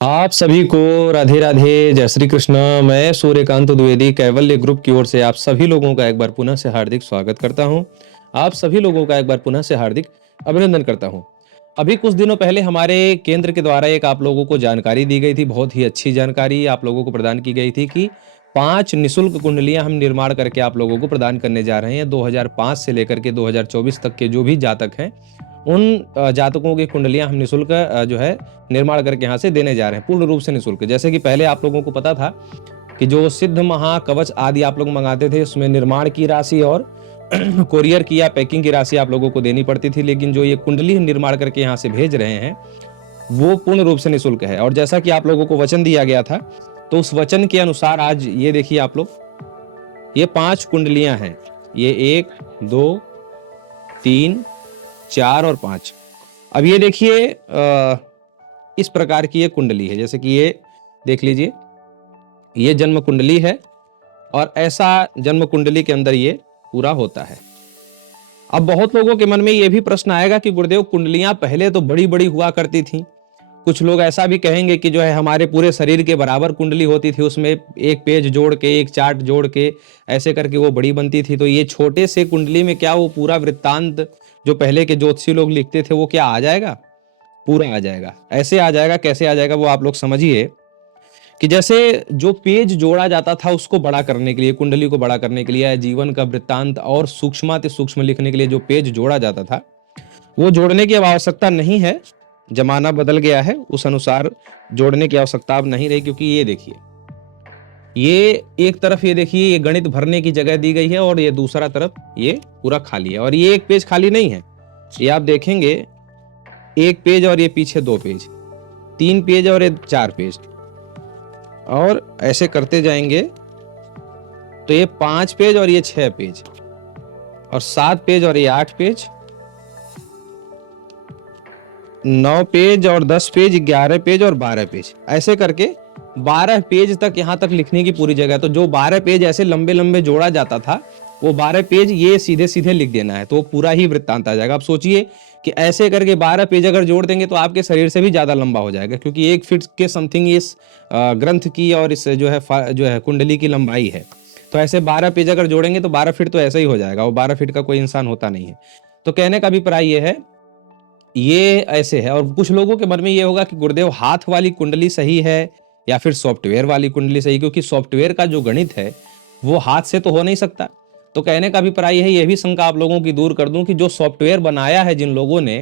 आप सभी को राधे राधे, जय श्री कृष्ण। मैं सूर्यकांत द्विवेदी कैवल्य ग्रुप की ओर से आप सभी लोगों का एक बार पुनः से हार्दिक स्वागत करता हूं। आप सभी लोगों का एक बार पुनः से हार्दिक अभिनंदन करता हूं। अभी कुछ दिनों पहले हमारे केंद्र के द्वारा एक आप लोगों को जानकारी दी गई थी, बहुत ही अच्छी जानकारी आप लोगों को प्रदान की गई थी कि 5 निःशुल्क कुंडलियां हम निर्माण करके आप लोगों को प्रदान करने जा रहे हैं। 2005 से लेकर के 2024 तक के जो भी जातक हैं, उन जातकों की कुंडलियां हम निःशुल्क जो है निर्माण करके यहाँ से देने जा रहे हैं, पूर्ण रूप से निःशुल्क। जैसे कि पहले आप लोगों को पता था कि जो सिद्ध महाकवच आदि आप लोग मंगाते थे, उसमें निर्माण की राशि और कोरियर की या पैकिंग की राशि आप लोगों को देनी पड़ती थी, लेकिन जो ये कुंडली निर्माण करके यहाँ से भेज रहे हैं वो पूर्ण रूप से निःशुल्क है। और जैसा कि आप लोगों को वचन दिया गया था, तो उस वचन के अनुसार आज ये देखिए आप लोग, ये 5 कुंडलियां हैं। ये 1, 2, 3, 4 और 5। अब ये देखिए इस प्रकार की ये कुंडली है। जैसे कि ये देख लीजिए, ये जन्म कुंडली है और ऐसा जन्म कुंडली के अंदर ये पूरा होता है। अब बहुत लोगों के मन में ये भी प्रश्न आएगा कि गुरुदेव, कुंडलियां पहले तो बड़ी बड़ी हुआ करती थी। कुछ लोग ऐसा भी कहेंगे कि जो है हमारे पूरे शरीर के बराबर कुंडली होती थी, उसमें एक पेज जोड़ के, एक चार्ट जोड़ के ऐसे करके वो बड़ी बनती थी। तो ये छोटे से कुंडली में क्या वो पूरा वृत्तांत जो पहले के ज्योतिषी लोग लिखते थे वो क्या आ जाएगा? पूरा आ जाएगा। ऐसे आ जाएगा, कैसे आ जाएगा वो आप लोग समझिए कि जैसे जो पेज जोड़ा जाता था उसको बड़ा करने के लिए, कुंडली को बड़ा करने के लिए, जीवन का वृत्तांत और सूक्ष्माति सूक्ष्म लिखने के लिए जो पेज जोड़ा जाता था, वो जोड़ने की अब आवश्यकता नहीं है। जमाना बदल गया है, उस अनुसार जोड़ने की आवश्यकता अब नहीं रही। क्योंकि ये देखिए, ये एक तरफ ये देखिए, ये गणित भरने की जगह दी गई है और ये दूसरा तरफ ये पूरा खाली है। और ये एक पेज खाली नहीं है, ये आप देखेंगे, एक पेज और ये पीछे 2 पेज, 3 पेज और ये 4 पेज, और ऐसे करते जाएंगे तो ये 5 पेज और ये 6 पेज और 7 पेज और ये 8 पेज, 9 पेज और 10 पेज, 11 पेज और 12 पेज, ऐसे करके 12 पेज तक यहाँ तक लिखने की पूरी जगह। तो जो 12 पेज ऐसे लंबे लंबे जोड़ा जाता था, वो 12 पेज ये सीधे सीधे लिख देना है, तो वो पूरा ही वृत्तांत आ जाएगा। अब सोचिए कि ऐसे करके 12 पेज अगर जोड़ देंगे तो आपके शरीर से भी ज्यादा लंबा हो जाएगा, क्योंकि 1 फीट के समथिंग इस ग्रंथ की और इस जो है कुंडली की लंबाई है। तो ऐसे 12 पेज अगर जोड़ेंगे तो 12 फीट तो ऐसे ही हो जाएगा। वो 12 फीट का कोई इंसान होता नहीं है। तो कहने का अभिप्राय ये है, ये ऐसे है। और कुछ लोगों के मन में ये होगा कि गुरुदेव, हाथ वाली कुंडली सही है या फिर सॉफ्टवेयर वाली कुंडली सही? क्योंकि सॉफ्टवेयर का जो गणित है वो हाथ से तो हो नहीं सकता। तो कहने का अभिप्राय है, ये भी शंका आप लोगों की दूर कर दूं कि जो सॉफ्टवेयर बनाया है जिन लोगों ने,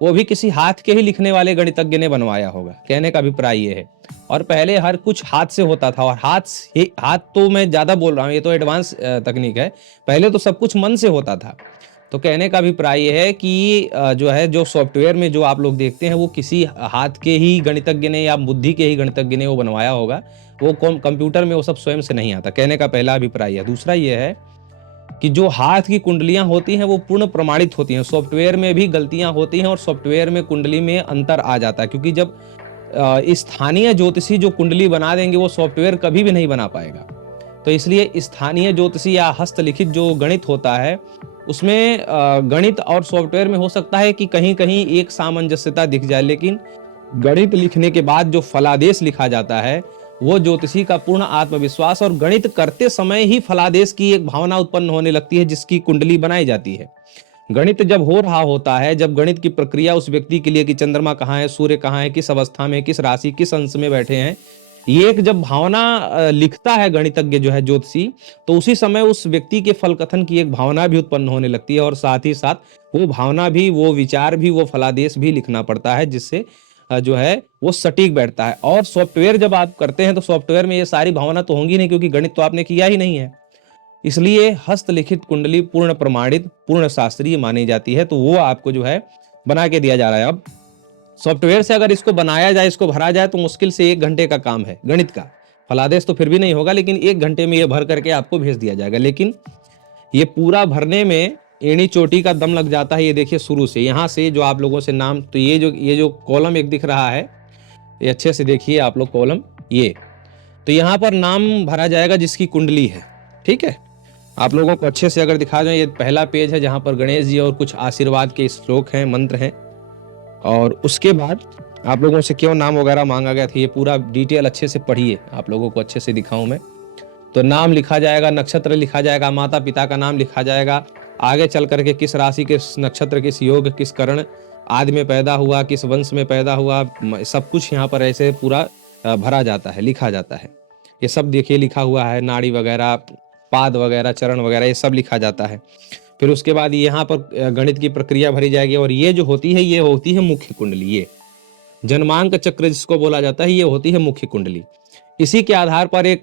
वो भी किसी हाथ के ही लिखने वाले गणितज्ञ ने बनवाया होगा। कहने का अभिप्राय ये है। और पहले हर कुछ हाथ से होता था, और हाथ तो मैं ज्यादा बोल रहा हूँ, ये तो एडवांस तकनीक है। पहले तो सब कुछ मन से होता था। तो कहने का अभिप्राय ये है कि जो है, जो सॉफ्टवेयर में जो आप लोग देखते हैं वो किसी हाथ के ही गणितज्ञ ने या बुद्धि के ही गणितज्ञ ने वो बनवाया होगा। वो कंप्यूटर में वो सब स्वयं से नहीं आता। कहने का पहला अभिप्राय है। दूसरा ये है कि जो हाथ की कुंडलियां होती हैं वो पूर्ण प्रमाणित होती हैं। सॉफ्टवेयर में भी गलतियां होती हैं और सॉफ्टवेयर में कुंडली में अंतर आ जाता है, क्योंकि जब स्थानीय ज्योतिषी जो कुंडली बना देंगे वो सॉफ्टवेयर कभी भी नहीं बना पाएगा। तो इसलिए स्थानीय ज्योतिषी या हस्तलिखित जो गणित होता है, उसमें गणित और सॉफ्टवेयर में हो सकता है कि कहीं कहीं एक सामंजस्यता दिख जाए, लेकिन गणित लिखने के बाद जो फलादेश लिखा जाता है वो ज्योतिषी का पूर्ण आत्मविश्वास, और गणित करते समय ही फलादेश की एक भावना उत्पन्न होने लगती है जिसकी कुंडली बनाई जाती है। गणित जब हो रहा होता है, जब गणित की प्रक्रिया उस व्यक्ति के लिए कि चंद्रमा कहाँ है, सूर्य कहाँ है, किस अवस्था में, किस राशि, किस अंश में बैठे हैं, ये एक जब भावना लिखता है गणितज्ञ जो है ज्योतिषी, तो उसी समय उस व्यक्ति के फल कथन की एक भावना भी उत्पन्न होने लगती है, और साथ ही साथ वो भावना भी, वो विचार भी, वो फलादेश भी लिखना पड़ता है, जिससे जो है वो सटीक बैठता है। और सॉफ्टवेयर जब आप करते हैं तो सॉफ्टवेयर में ये सारी भावना तो होंगी नहीं, क्योंकि गणित तो आपने किया ही नहीं है। इसलिए हस्तलिखित कुंडली पूर्ण प्रमाणित, पूर्ण शास्त्रीय मानी जाती है। तो वो आपको जो है बना के दिया जा रहा है। अब सॉफ्टवेयर से अगर इसको बनाया जाए, इसको भरा जाए, तो मुश्किल से 1 घंटे का काम है गणित का। फलादेश तो फिर भी नहीं होगा, लेकिन 1 घंटे में ये भर करके आपको भेज दिया जाएगा। लेकिन ये पूरा भरने में एड़ी चोटी का दम लग जाता है। ये देखिए, शुरू से यहाँ से जो आप लोगों से नाम, तो ये जो कॉलम एक दिख रहा है, ये अच्छे से देखिए आप लोग कॉलम, ये तो यहाँ पर नाम भरा जाएगा जिसकी कुंडली है। ठीक है, आप लोगों को अच्छे से अगर दिखा जाए, ये पहला पेज है जहाँ पर गणेश जी और कुछ आशीर्वाद के श्लोक हैं, मंत्र हैं। और उसके बाद आप लोगों से क्यों नाम वगैरह मांगा गया था, ये पूरा डिटेल अच्छे से पढ़िए, आप लोगों को अच्छे से दिखाऊं मैं। तो नाम लिखा जाएगा, नक्षत्र लिखा जाएगा, माता पिता का नाम लिखा जाएगा, आगे चल करके किस राशि, किस नक्षत्र, किस योग, किस करण आदि में पैदा हुआ, किस वंश में पैदा हुआ, सब कुछ यहाँ पर ऐसे पूरा भरा जाता है, लिखा जाता है। ये सब देखिए लिखा हुआ है, नाड़ी वगैरह, पाद वगैरह, चरण वगैरह, ये सब लिखा जाता है। फिर उसके बाद यहाँ पर गणित की प्रक्रिया भरी जाएगी, और ये जो होती है, ये होती है मुख्य कुंडली। ये जन्मांक चक्र जिसको बोला जाता है, ये होती है मुख्य कुंडली। इसी के आधार पर एक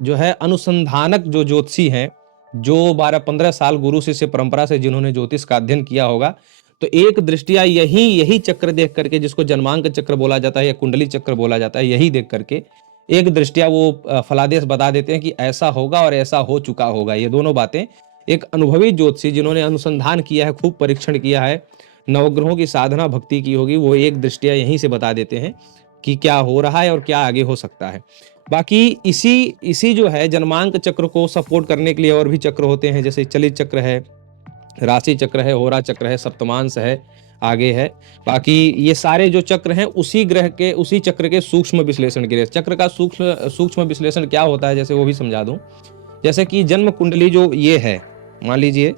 जो है अनुसंधानक जो ज्योतिषी हैं, जो 12-15 साल गुरु शिष्य परंपरा से जिन्होंने ज्योतिष का अध्ययन किया होगा, तो एक दृष्टिया यही चक्र देख करके, जिसको जन्मांक चक्र बोला जाता है या कुंडली चक्र बोला जाता है, यही देख करके एक दृष्टिया वो फलादेश बता देते हैं कि ऐसा होगा और ऐसा हो चुका होगा। ये दोनों बातें एक अनुभवी ज्योतिषी जिन्होंने अनुसंधान किया है, खूब परीक्षण किया है, नवग्रहों की साधना भक्ति की होगी, वो एक दृष्टिया यहीं से बता देते हैं कि क्या हो रहा है और क्या आगे हो सकता है। बाकी इसी जो है जन्मांक चक्र को सपोर्ट करने के लिए और भी चक्र होते हैं, जैसे चलित चक्र है, राशि चक्र है, होरा चक्र है, सप्तमांश है, आगे है। बाकी ये सारे जो चक्र हैं उसी ग्रह के, उसी चक्र के सूक्ष्म विश्लेषण के लिए, चक्र का सूक्ष्म विश्लेषण क्या होता है, जैसे वो भी समझा दूं। जैसे कि जन्म कुंडली जो ये है, मान लीजिए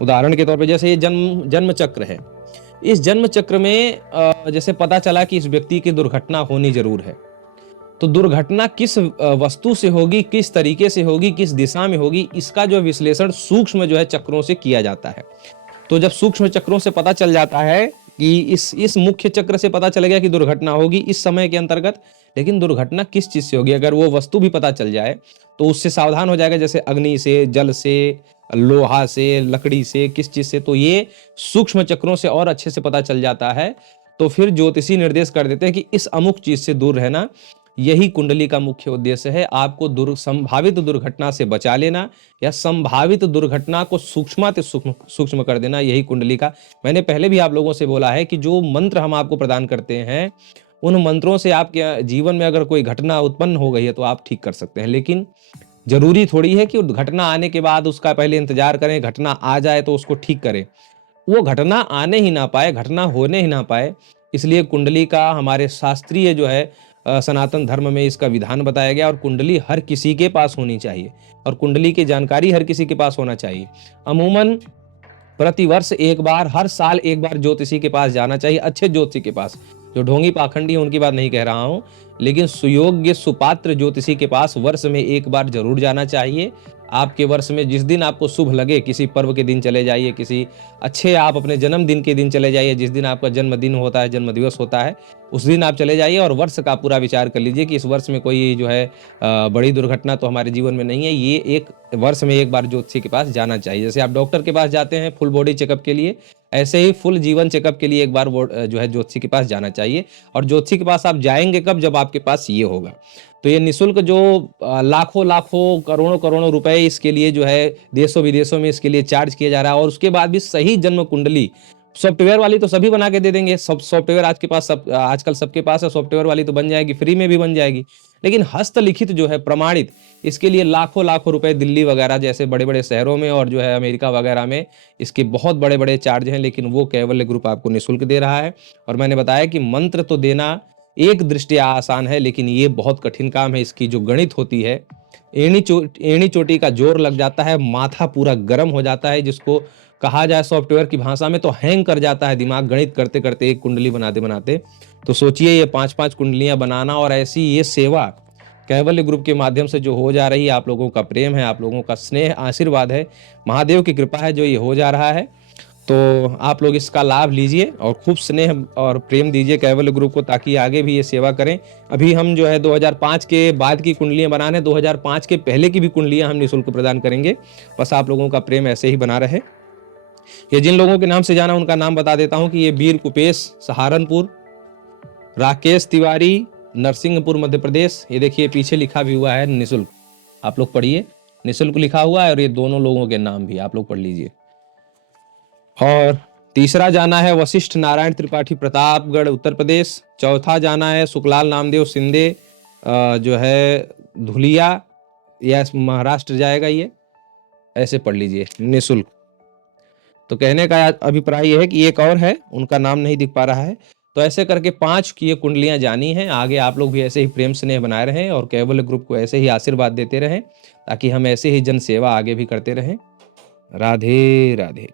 उदाहरण के तौर पे, जैसे ये जन्म चक्र है, इस जन्म चक्र में जैसे पता चला कि इस व्यक्ति की दुर्घटना होनी जरूर है, तो दुर्घटना किस वस्तु से होगी, किस तरीके से होगी, किस दिशा में होगी, इसका जो विश्लेषण सूक्ष्म जो है चक्रों से किया जाता है। तो जब सूक्ष्म चक्रों से पता चल जाता है कि इस मुख्य चक्र से पता चल गया कि दुर्घटना होगी इस समय के अंतर्गत, लेकिन दुर्घटना किस चीज से होगी, अगर वो वस्तु भी पता चल जाए तो उससे सावधान हो जाएगा, जैसे अग्नि से, जल से, लोहा से, लकड़ी से, किस चीज से, तो ये सूक्ष्म चक्रों से और अच्छे से पता चल जाता है। तो फिर ज्योतिषी निर्देश कर देते हैं कि इस अमुक चीज से दूर रहना, यही कुंडली का मुख्य उद्देश्य है, आपको संभावित दुर्घटना से बचा लेना या संभावित दुर्घटना को सूक्ष्म कर देना, यही कुंडली का। मैंने पहले भी आप लोगों से बोला है कि जो मंत्र हम आपको प्रदान करते हैं, उन मंत्रों से आपके जीवन में अगर कोई घटना उत्पन्न हो गई है तो आप ठीक कर सकते हैं, लेकिन जरूरी थोड़ी है कि घटना आने के बाद उसका पहले इंतजार करें, घटना आ जाए तो उसको ठीक करें। वो घटना आने ही ना पाए, घटना होने ही ना पाए, इसलिए कुंडली का हमारे शास्त्रीय जो है सनातन धर्म में इसका विधान बताया गया, और कुंडली हर किसी के पास होनी चाहिए, और कुंडली की जानकारी हर किसी के पास होना चाहिए। अमूमन प्रतिवर्ष एक बार, हर साल एक बार ज्योतिषी के पास जाना चाहिए, अच्छे ज्योतिषी के पास। जो ढोंगी पाखंडी है उनकी बात नहीं कह रहा हूं, लेकिन सुयोग्य सुपात्र ज्योतिषी के पास वर्ष में एक बार जरूर जाना चाहिए। आपके वर्ष में जिस दिन आपको शुभ लगे, किसी पर्व के दिन चले जाइए, किसी अच्छे आप अपने जन्मदिन के दिन चले जाइए, जिस दिन आपका जन्मदिन होता है, जन्म दिवस होता है, उस दिन आप चले जाइए और वर्ष का पूरा विचार कर लीजिए कि इस वर्ष में कोई जो है बड़ी दुर्घटना तो हमारे जीवन में नहीं है। ये एक वर्ष में एक बार ज्योतिषी के पास जाना चाहिए। जैसे आप डॉक्टर के पास जाते हैं फुल बॉडी चेकअप के लिए, ऐसे ही फुल जीवन चेकअप के लिए एक बार जो है ज्योतिषी के पास जाना चाहिए। और ज्योतिषी के पास आप जाएंगे कब, जब आपके पास ये होगा। तो ये निशुल्क जो लाखों लाखों करोड़ों करोड़ों रुपए इसके लिए जो है देशों विदेशों में इसके लिए चार्ज किया जा रहा है, और उसके बाद भी सही जन्म कुंडली, सॉफ्टवेयर वाली तो सभी बना के दे देंगे, सब सॉफ्टवेयर आज के पास, सब आजकल सबके पास है, सॉफ्टवेयर वाली तो बन जाएगी, फ्री में भी बन जाएगी, लेकिन हस्तलिखित जो है प्रमाणित, इसके लिए लाखों लाखों रुपए दिल्ली वगैरह जैसे बड़े बड़े शहरों में और जो है अमेरिका वगैरह में इसके बहुत बड़े बड़े चार्ज हैं, लेकिन वो कैवल्य ग्रुप आपको निःशुल्क दे रहा है। और मैंने बताया कि मंत्र तो देना एक दृष्टिया आसान है, लेकिन ये बहुत कठिन काम है। इसकी जो गणित होती है, एड़ी चोटी का जोर लग जाता है, माथा पूरा गर्म हो जाता है, जिसको कहा जाए सॉफ्टवेयर की भाषा में तो हैंग कर जाता है दिमाग, गणित करते करते, एक कुंडली बनाते बनाते। तो सोचिए ये 5-5 कुंडलियां बनाना, और ऐसी ये सेवा कैवल्य ग्रुप के माध्यम से जो हो जा रही है, आप लोगों का प्रेम है, आप लोगों का स्नेह आशीर्वाद है, महादेव की कृपा है जो ये हो जा रहा है। तो आप लोग इसका लाभ लीजिए और खूब स्नेह और प्रेम दीजिए कैवल्य ग्रुप को, ताकि आगे भी ये सेवा करें। अभी हम जो है 2005 के बाद की कुंडलियां बनाने, 2005 के पहले की भी कुंडलियां हम निःशुल्क प्रदान करेंगे, बस आप लोगों का प्रेम ऐसे ही बना रहे। ये जिन लोगों के नाम से जाना उनका नाम बता देता हूं कि ये वीर कुपेश सहारनपुर, राकेश तिवारी नरसिंहपुर मध्य प्रदेश, ये देखिए पीछे लिखा भी हुआ है निःशुल्क, आप लोग पढ़िए, निःशुल्क लिखा हुआ है, और ये दोनों लोगों के नाम भी आप लोग पढ़ लीजिए। और तीसरा जाना है वशिष्ठ नारायण त्रिपाठी प्रतापगढ़ उत्तर प्रदेश, चौथा जाना है सुखलाल नामदेव सिंधे जो है धुलिया, यह महाराष्ट्र जाएगा, ये ऐसे पढ़ लीजिए निःशुल्क। तो कहने का अभिप्राय यह है कि एक और है, उनका नाम नहीं दिख पा रहा है, तो ऐसे करके 5 की ये कुंडलियां जानी हैं। आगे आप लोग भी ऐसे ही प्रेम स्नेह बनाए रहें और कैवल्य ग्रुप को ऐसे ही आशीर्वाद देते रहें, ताकि हम ऐसे ही जन सेवा आगे भी करते रहें। राधे राधे।